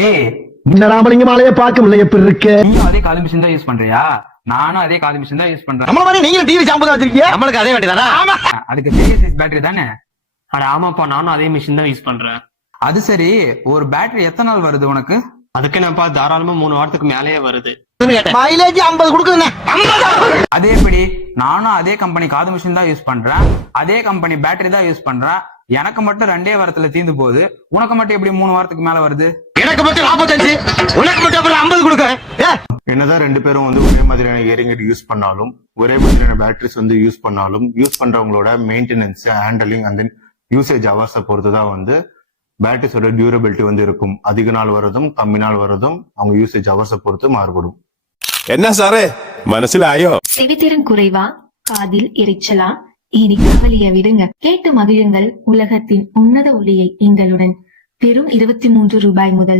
ஹே, இந்த ராமலிங்கமாலைய பார்க்கவில்லை எப்படி இருக்கு? நீயும் அதே காது மிஷின் தான் யூஸ் பண்றியா? நானும் அதே காது மிஷின் தான் யூஸ் பண்றேன். நம்ம மாதிரி நீங்க டிவி ஷாம்பு தான் வச்சிருக்கீங்க, நம்மளுக்கு அதே வேண்டியதானா? அதுக்கு பெரிய சைஸ் பேட்டரி தானே? அட ஆமாப்பா, நானும் அதே மிஷின் தான் யூஸ் பண்றேன். அது சரி, ஒரு பேட்டரி எத்தனை நாள் வருது உனக்கு? அதுக்கு என்னப்பா, தாராளமா 3 வாரத்துக்கு மேலேயே வருது. மைலேஜ் 50 கொடுக்குதுங்க. அதே எப்படி? நானும் அதே கம்பெனி காது மிஷின் தான் யூஸ் பண்றேன், அதே கம்பெனி பேட்டரி தான் யூஸ் பண்றேன். எனக்கு மட்டும் 2 வாரத்துல தீந்து போகுது, உனக்கு மட்டும் எப்படி 3 வாரத்துக்கு மேல வருது? எனக்கு மட்டும் 45, உனக்கு மட்டும் அப்புறம் 50 கொடுக்குறேன். என்னதான் 2 பேரும் வந்து ஒரே மாதிரியான இயரிங் யூஸ் பண்ணாலும், ஒரே மாதிரியான பேட்டரிஸ் வந்து யூஸ் பண்ணாலும், யூஸ் பண்றவங்களோட maintenance, handling and then usage அவர்ஸை பொறுத்து தான் வந்து பேட்டரிஸோட டியூரபிலிட்டி வந்து இருக்கும். அதிக நாள் வரதும் கம்மி நாள் வரதும் அவங்க யூசேஜ் அவர்ஸை பொறுத்து மாறுபடும். என்ன சாரே மனசிலாயோ? செவித்திறன் குறைவா, காதில் இரைச்சலா? இனி கவலைய விடுங்க, கேட்டு மகிழுங்கள் உலகத்தின் உன்னத ஒளியை எங்களுடன். வெறும் 23 ரூபாய் முதல்